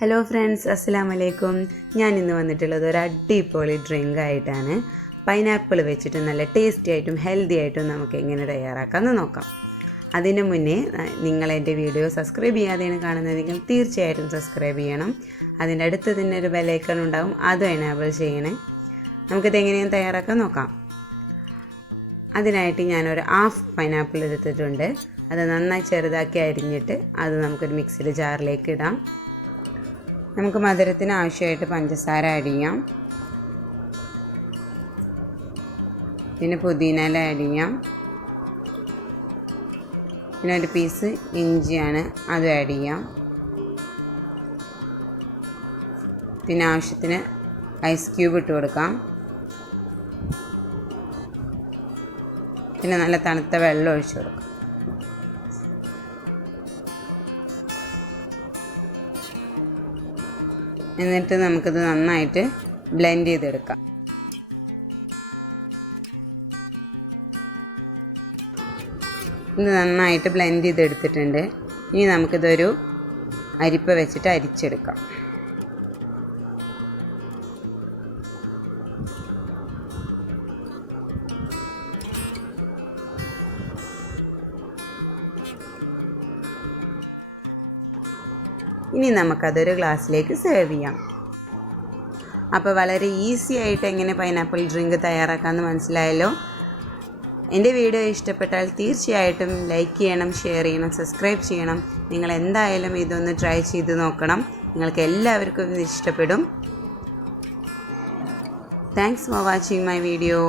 Hello friends, അസ്സലാമു അലൈക്കും. ഞാൻ ഇന്ന് വന്നിട്ടുള്ളത് ഒരു അടിപൊളി ഡ്രിങ്ക് ആയിട്ടാണ്. പൈനാപ്പിൾ വെച്ചിട്ട് നല്ല ടേസ്റ്റി ആയിട്ടും ഹെൽത്തി ആയിട്ടും നമുക്ക് എങ്ങനെ തയ്യാറാക്കാമെന്ന് നോക്കാം. അതിന് മുന്നേ നിങ്ങൾ എൻ്റെ വീഡിയോ സബ്സ്ക്രൈബ് ചെയ്യാതെയാണ് കാണുന്നതെങ്കിൽ തീർച്ചയായിട്ടും സബ്സ്ക്രൈബ് ചെയ്യണം. അതിൻ്റെ അടുത്ത് തന്നെ ഒരു ബെല്ലൈക്കൺ ഉണ്ടാകും, അതും എനേബിൾ ചെയ്യണേ. നമുക്കിത് എങ്ങനെയാണ് തയ്യാറാക്കാൻ നോക്കാം. അതിനായിട്ട് ഞാനൊരു ഹാഫ് പൈനാപ്പിൾ എടുത്തിട്ടുണ്ട്. അത് നന്നായി ചെറുതാക്കി അരിഞ്ഞിട്ട് അത് നമുക്കൊരു മിക്സിയുടെ ജാറിലേക്ക് ഇടാം. നമുക്ക് മധുരത്തിന് ആവശ്യമായിട്ട് പഞ്ചസാര ആഡ് ചെയ്യാം. പിന്നെ പുതിനയില ആഡ് ചെയ്യാം. പിന്നെ ഒരു പീസ് ഇഞ്ചിയാണ്, അതും ആഡ് ചെയ്യാം. പിന്നെ ആവശ്യത്തിന് ഐസ് ക്യൂബ് ഇട്ട് കൊടുക്കാം. പിന്നെ നല്ല തണുത്ത വെള്ളം ഒഴിച്ച് കൊടുക്കാം. എന്നിട്ട് നമുക്കിത് നന്നായിട്ട് ബ്ലെൻഡ് ചെയ്തെടുക്കാം. ഇത് നന്നായിട്ട് ബ്ലെൻഡ് ചെയ്തെടുത്തിട്ടുണ്ട്. ഇനി നമുക്കിതൊരു അരിപ്പ വെച്ചിട്ട് അരിച്ചെടുക്കാം. ഇനി നമുക്കതൊരു ഗ്ലാസ്സിലേക്ക് സെർവ് ചെയ്യാം. അപ്പോൾ വളരെ ഈസി ആയിട്ട് എങ്ങനെ പൈനാപ്പിൾ ഡ്രിങ്ക് തയ്യാറാക്കാമെന്ന് മനസ്സിലായല്ലോ. എൻ്റെ വീഡിയോ ഇഷ്ടപ്പെട്ടാൽ തീർച്ചയായിട്ടും ലൈക്ക് ചെയ്യണം, ഷെയർ ചെയ്യണം, സബ്സ്ക്രൈബ് ചെയ്യണം. നിങ്ങൾ എന്തായാലും ഇതൊന്ന് ട്രൈ ചെയ്ത് നോക്കണം. നിങ്ങൾക്ക് എല്ലാവർക്കും ഇത് ഇഷ്ടപ്പെടും. Thanks for watching my video.